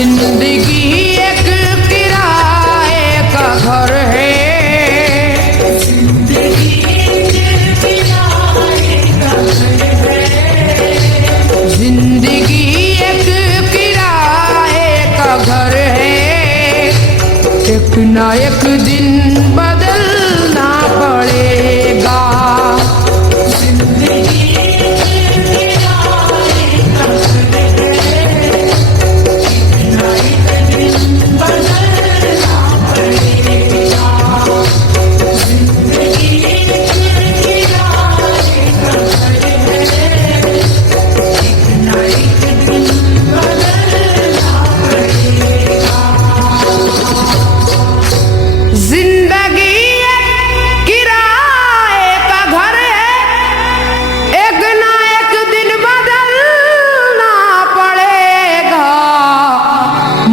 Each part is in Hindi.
जिंदगी एक किराए का घर है, जिंदगी एक किराए का घर है, जिंदगी एक किराए का घर है। एक ना एक दिन बदलना पड़ेगा, जिंदगी एक किराए का घर है, एक ना एक दिन बदलना पड़ेगा, जिंदगी एक किराए का घर है, एक ना एक दिन बदलना पड़ेगा। जिंदगी एक किराए का घर है, एक ना एक दिन बदलना पड़ेगा।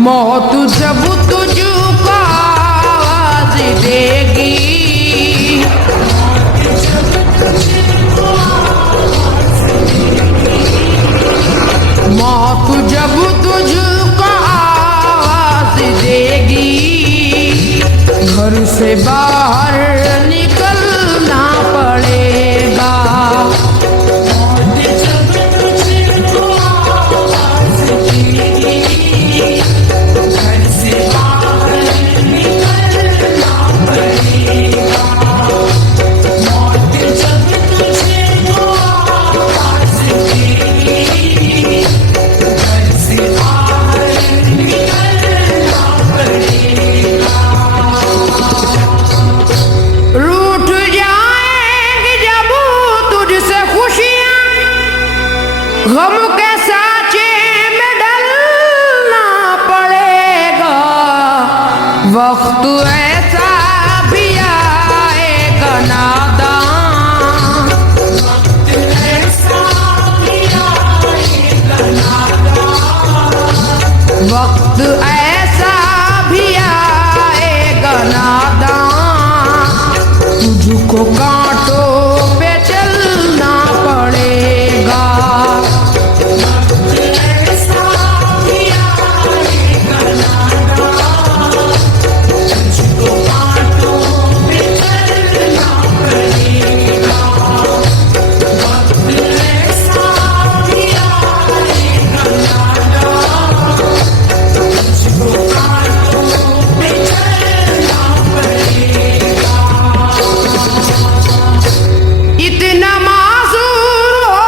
मौत जब तुझको आवाज देगी, मौत जब तुझको आवाज देगी, घर से बाहर निकलना पड़ेगा। मौत जब तुझको आवाज देगी, घर से बाहर निकलना पड़ेगा। मौत जब तुझको आवाज देगी, घर से बाहर निकलना पड़ेगा। रूठ जाएंगी जब तुझसे खुशियां, गम के साँचे में ढलना पड़ेगा। वक्त ऐसा भी आएगा नादान, वक्त ऐसा भी आएगा नादान, वक्त ऐसा भी आएगा नादान। तुझको कांटों पे चलना पड़ेगा, वक्त ऐसा भी आएगा नादान। तुझको कांटों पे चलना पड़ेगा, वक्त ऐसा भी आएगा नादान। तुझको कांटों पे चलना पड़ेगा। इतना मासूर हो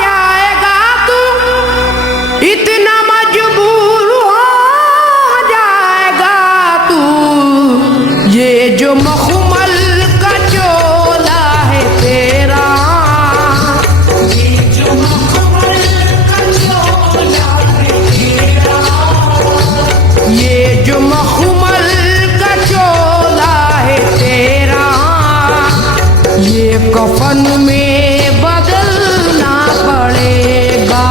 जाएगा तू, इतना मजबूर हो जाएगा तू। ये जो मखमल का चोला है तेरा, ये जो मखमल का चोला है तेरा, ये जो मखमल का चोला है तेरा, ये कफन में बदलना पड़ेगा।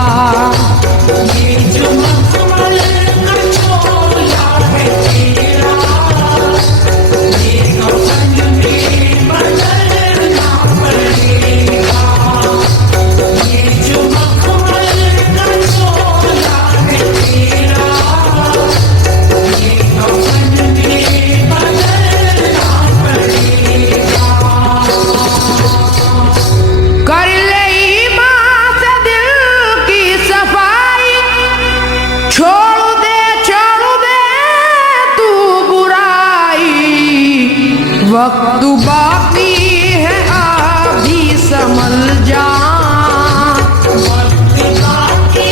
ये जो मखमल का चोला है तेरा, ये कफन में बदलना पड़ेगा। ये जो मखमल का चोला है तेरा, ये कफन में बदलना पड़ेगा। कर ले ईमान से दिल की सफाई, छोड़ दे तू बुराई। वक्त बाकी है अभी संभल जा, वक्त बाकी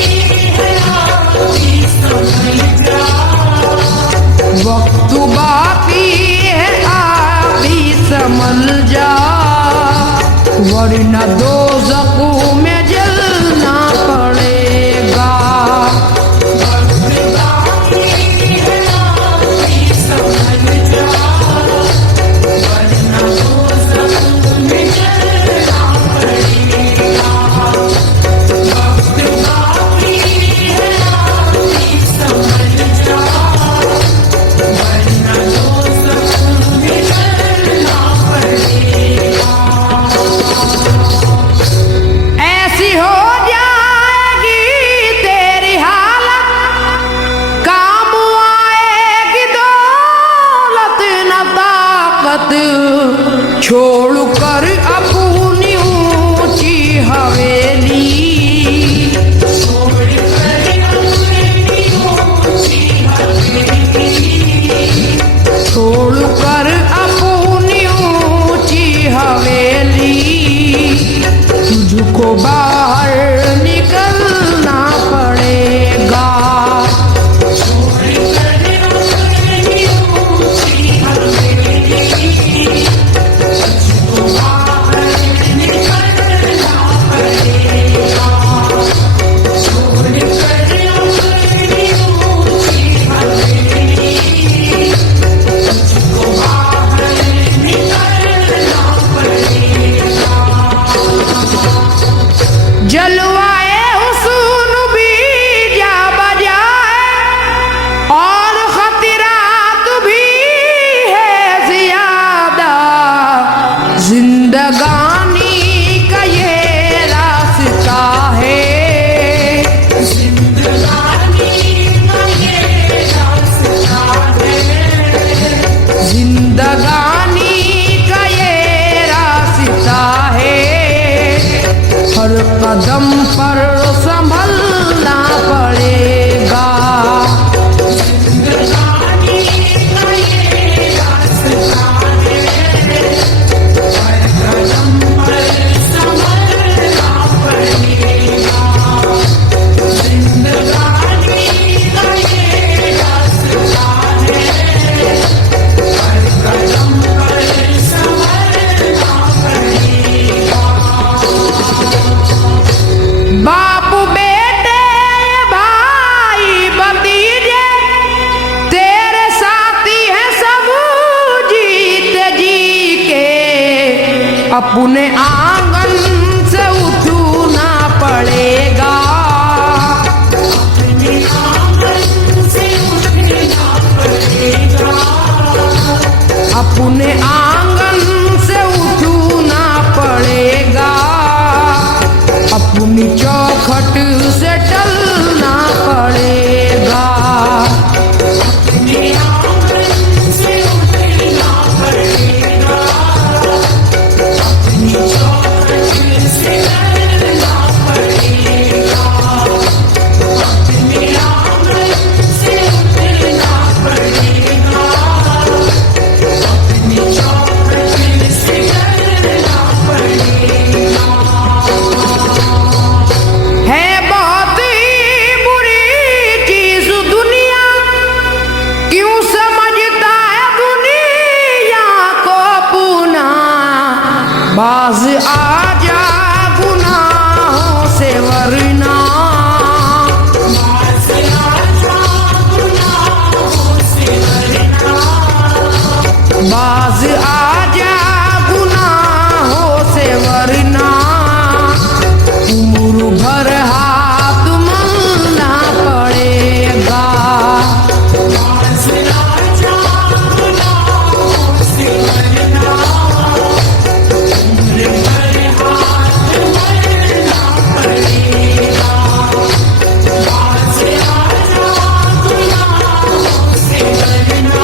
है अभी संभल जा, वक्त बाकी है अभी संभल जा। वरना दोज़ख में जलना पड़ेगा, वक्त बाकी है अभी संभल जा, वरना दोज़ख में जलना पड़ेगा। वक्त बाकी है अभी संभल जा, वरना दोज़ख में जलना पड़ेगा। बात छोड़कर अपनी ऊंची हवेली, छोड़कर अपनी ऊंची हवेली, तुझको बाहर निकलना पड़ेगा। जलवाए हुस्न भी जा बजाए और खतरात भी है ज्यादा, जिंदगानी का ये रास्ता है, जिंदगानी का ये रास्ता है, जिंदगानी का ये रास्ता है। हर कदम पर संभलना पड़ेगा। जिंदगानी का ये रास्ता है, हर कदम पर संभलना पड़ेगा। जिंदगानी का ये रास्ता है, हर कदम पर संभलना पड़ेगा। बाप बेटे भाई भतीजे तेरे साथी हैं सब जीत जी के, अपने आंगन से उठना पड़ेगा, अपने आंगन से उठना पड़ेगा, अपने आंगन से उठना पड़ेगा, अपनी चौखट से चलना पड़ेगा, अपने आंगन से उठना पड़ेगा, अपनी चौखट से चलना पड़ेगा, अपने आंगन से उठना पड़ेगा, अपनी चौखट से चलना पड़ेगा। है बहुत ही बुरी चीज दुनिया, क्यों समझता है दुनिया को अपना, बाज आजा गुनाहों से वरना, बाज आजा गुनाहों से वरना, बाज आजा गुनाहों से वरना, उम्र भर हाथ मलना पड़ेगा। बाज आजा गुनाहों से वरना, उम्र भर हाथ मलना पड़ेगा। बाज आजा गुनाहों से वरना,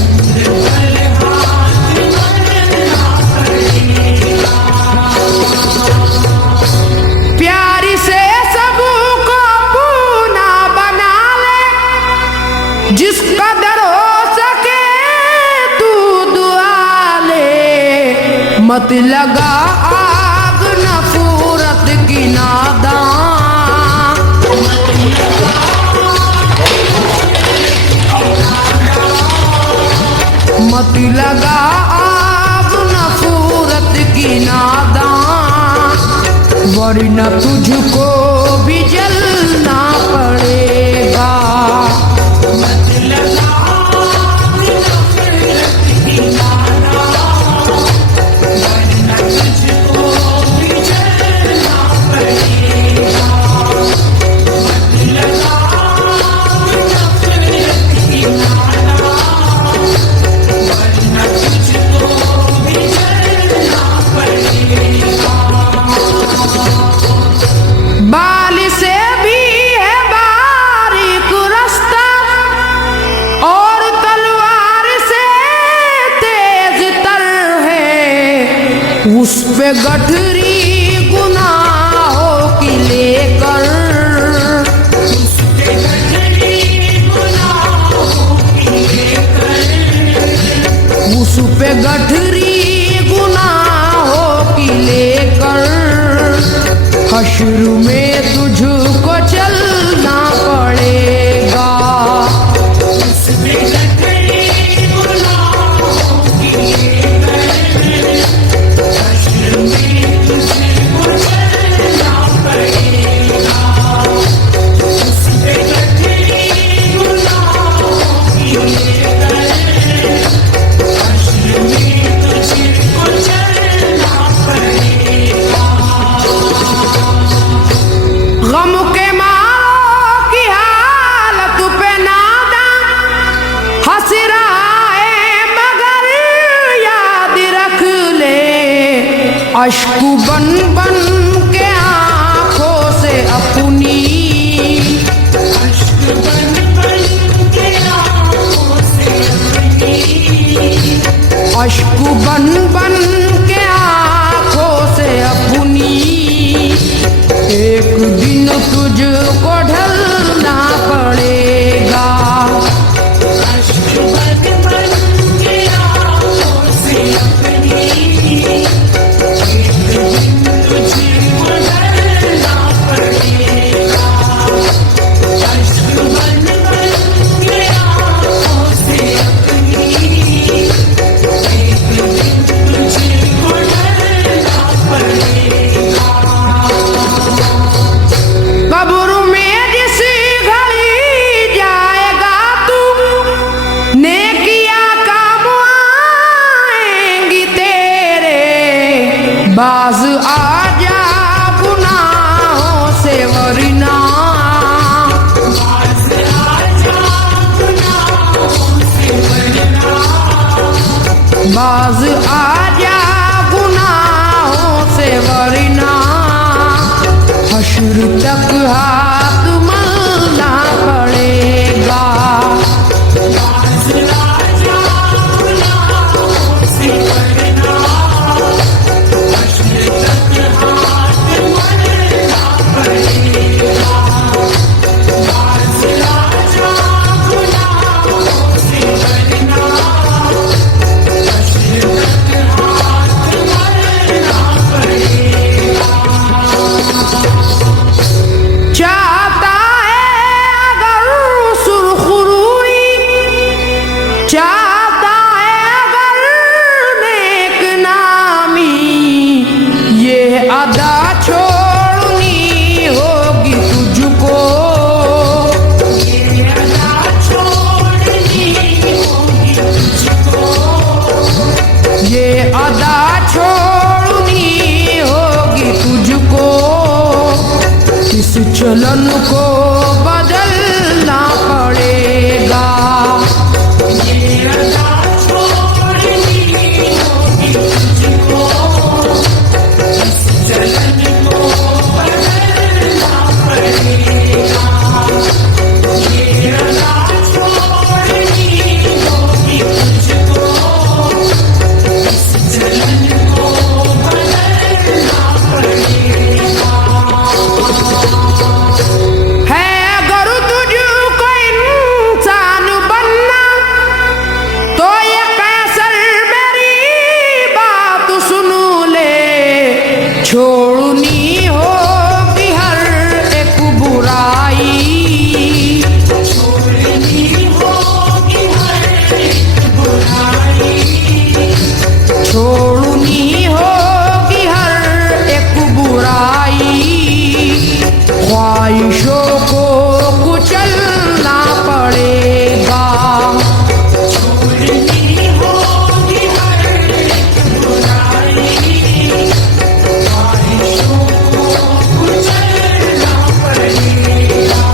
उम्र भर हाथ मलना पड़ेगा। प्यारी से सबको अपना बना ले, जिस कदर हो सके तू दुआ ले, मत लगा आग नफरत की नादान, मत लगा आग नफरत की नादान, वरना तुझको भी जलना पड़ेगा। मत लगा आग नफरत की नादान, वरना तुझको भी जलना पड़ेगा। मत लगा आग नफरत की नादान, वरना तुझको भी जलना पड़ेगा। गठरी गुनाहों की लेकर, उस पे गठरी गुनाहों की लेकर, हश्र में तुझको चलना पड़ेगा। गम के मारों की हालत पे नादा हंस रहा है मगर याद रख ले, अश्क बन बन के आंखों से अपनी, अश्क बन बन के आंखों से अपनी, एक दिन तुझको ढलना पड़ेगा। कब्र में जिस घड़ी जाएगा तू, नेकियां काम आएंगी तेरे, बाज आ जा गुनाहों से वरना, बाज आ जा गुनाहों से वरना, हश्र तक हाथ मलना पड़ेगा। चाहता है अगर सुरखरुई, चाहता है अगर नेक नामी, ये अदा छोड़नी होगी तुझको, ये अदा छोड़नी होगी तुझको, इस चलन को बदलना पड़ेगा। है अगर तुझको इंसान बनना, तो ये कैसर मेरी बात सुन ले, छोड़नी होगी हर एक बुराई, छोड़नी होगी हर एक बुराई, छोड़नी होगी हर एक बुराई, ख्वाहिशों को कुचलना पड़ेगा। छोड़नी होगी हर एक बुराई, ख्वाहिशों को कुचलना पड़ेगा,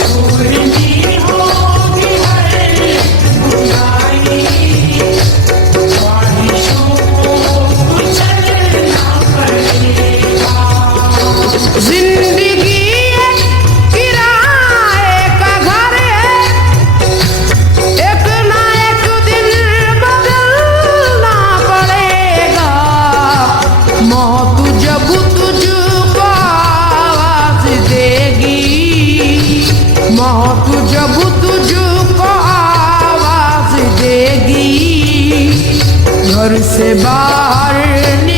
छोड़नी होगी हर एक बुराई, ख्वाहिशों को कुचलना पड़ेगा। जिंदगी एक किराए जब तुझको आवाज देगी घर से बाहर